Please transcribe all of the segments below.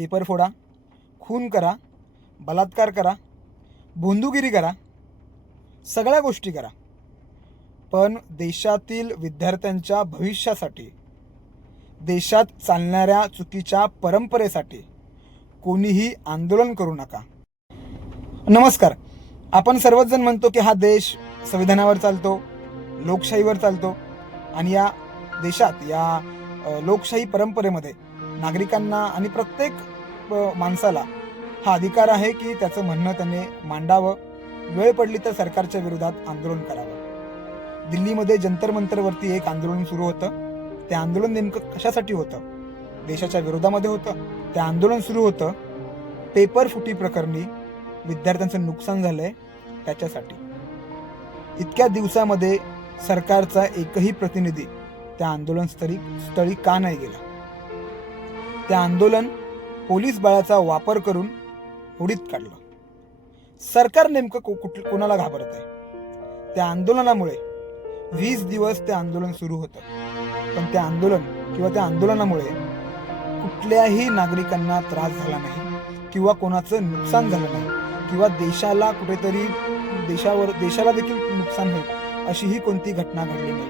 Paper फोडा, खून करा, बलात्कार करा, भोंदूगिरी करा, सगळ्या गोष्टी करा, पण देशातील विद्यार्थ्यांच्या भविष्यासाठी, देशात चालणाऱ्या चुकीच्या परंपरेसाठी कोणीही आंदोलन करू नका. नमस्कार. आपण सर्वच जण म्हणतो की हा देश संविधानावर चालतो, लोकशाहीवर चालतो आणि या देशात या लोकशाही परंपरेमध्ये नागरिकांना आणि प्रत्येक माणसाला हा अधिकार आहे की त्याचं म्हणणं त्याने मांडावं, वेळ पडली तर सरकारच्या विरोधात आंदोलन करावं. दिल्लीमध्ये जंतर मंतरवरती एक आंदोलन सुरू होतं. ते आंदोलन नेमकं कशासाठी होतं? देशाच्या विरोधामध्ये होतं. ते आंदोलन सुरू होतं पेपर फुटी प्रकरणी विद्यार्थ्यांचं नुकसान झालंय त्याच्यासाठी. इतक्या दिवसामध्ये सरकारचा एकही प्रतिनिधी त्या आंदोलन स्थळी का नाही गेला? ते आंदोलन पोलीस बळाचा वापर करून होडीत काढलं. सरकार नेमकं कोणाला घाबरतंय? त्या आंदोलनामुळे 20 दिवस ते आंदोलन सुरू होतं, पण ते आंदोलन किंवा त्या आंदोलनामुळे कुठल्याही नागरिकांना त्रास झाला नाही किंवा कोणाचं नुकसान झालं नाही किंवा देशाला कुठेतरी देशाला देखील नुकसान होईल अशीही कोणती घटना घडली नाही.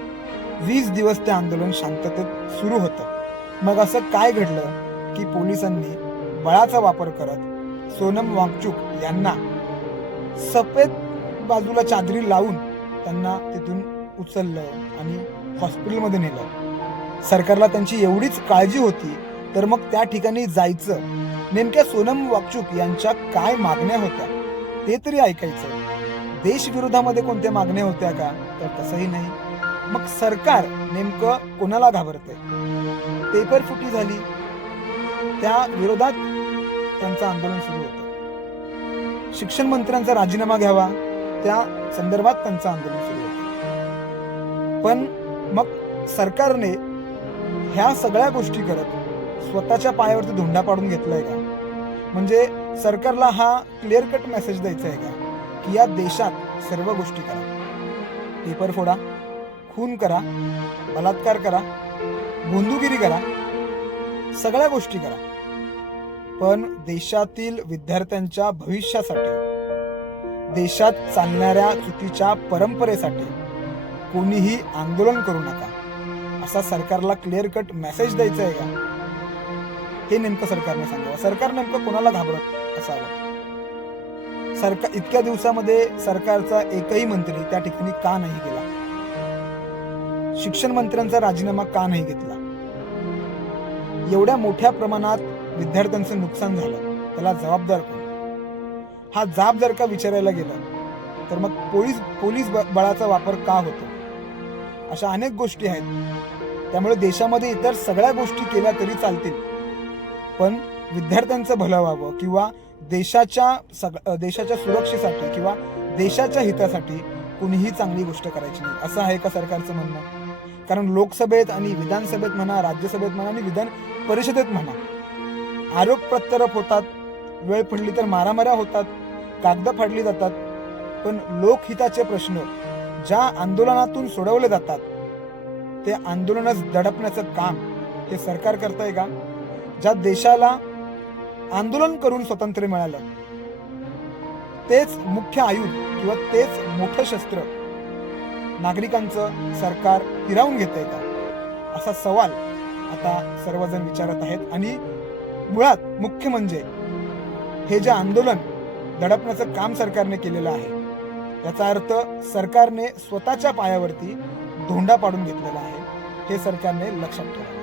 20 दिवस ते आंदोलन शांततेत सुरू होतं. मग असं काय घडलं की पोलिसांनी बळाचा वापर करत सोनम वांगचुक यांना सफेद बाजूला चादरी लावून त्यांना तिथून उचललं आणि हॉस्पिटलमध्ये नेलं? सरकारला त्यांची एवढीच काळजी होती तर मग त्या ठिकाणी जायचं. नेमक्या सोनम वांगचुक यांच्या काय मागण्या होत्या ते तरी ऐकायचं. देशविरोधामध्ये कोणत्या मागण्या होत्या का? तर तसंही नाही. मग सरकार नेमकं कोणाला घाबरतंय? पेपर फुटी झाली, त्या विरोधात त्यांचं आंदोलन सुरू होतं. शिक्षण मंत्र्यांचा राजीनामा घ्यावा, त्या संदर्भात त्यांचं आंदोलन सुरू होतं. पण मग सरकारने ह्या सगळ्या गोष्टी करत स्वतःच्या पायावरती धोंडा पाडून घेतलाय का? म्हणजे सरकारला हा क्लिअर कट मेसेज द्यायचा आहे का की या देशात सर्व गोष्टी करा, पेपर फोडा, खून करा, बलात्कार करा, भोंदूगिरी करा, सगळ्या गोष्टी करा, पण देशातील विद्यार्थ्यांच्या भविष्यासाठी, देशात चालणाऱ्या चुकीच्या परंपरेसाठी कोणीही आंदोलन करू नका, असा सरकारला क्लिअर कट मेसेज द्यायचा आहे का? हे नेमकं सरकारने सांगावं. सरकार नेमकं कोणाला घाबरत असावं? इतक्या दिवसामध्ये सरकारचा एकही मंत्री त्या ठिकाणी का नाही गेला? शिक्षण मंत्र्यांचा राजीनामा का नाही घेतला? एवढ्या मोठ्या प्रमाणात विद्यार्थ्यांचं नुकसान झालं, त्याला जबाबदार कोण? हा जाब जर का विचारायला गेलं तर मग पोलीस बळाचा वापर का होतो? अशा अनेक गोष्टी आहेत. त्यामुळे देशामध्ये इतर सगळ्या गोष्टी केल्या तरी चालतील, पण विद्यार्थ्यांचं भलं व्हावं किंवा देशाच्या सुरक्षेसाठी किंवा देशाच्या हितासाठी कुणीही चांगली गोष्ट करायची नाही, असं आहे का सरकारचं म्हणणं? कारण लोकसभेत आणि विधानसभेत म्हणा, राज्यसभेत म्हणा आणि विधान परिषदेत म्हणा, आरोप प्रत्यारोप होतात, वेळ पडली तर मारामाऱ्या होतात, कागद फाडली जातात, पण लोकहिताचे प्रश्न ज्या आंदोलनातून सोडवले जातात ते आंदोलनच दडपण्याचं काम हे सरकार करतंय का? ज्या देशाला आंदोलन करून स्वातंत्र्य मिळालं तेच मुख्य आयुध किंवा तेच मोठं शस्त्र नागरिकांचं सरकार हिरावून घेतंय का? असा सवाल आता सर्वजण विचारत आहेत. आणि मुळात मुख्य म्हणजे हे जे आंदोलन दडपण्याचं काम सरकारने केलेलं आहे याचा अर्थ सरकारने स्वतःच्या पायावरती धोंडा पाडून घेतलेला आहे, हे सरकारने लक्षात ठेवावं.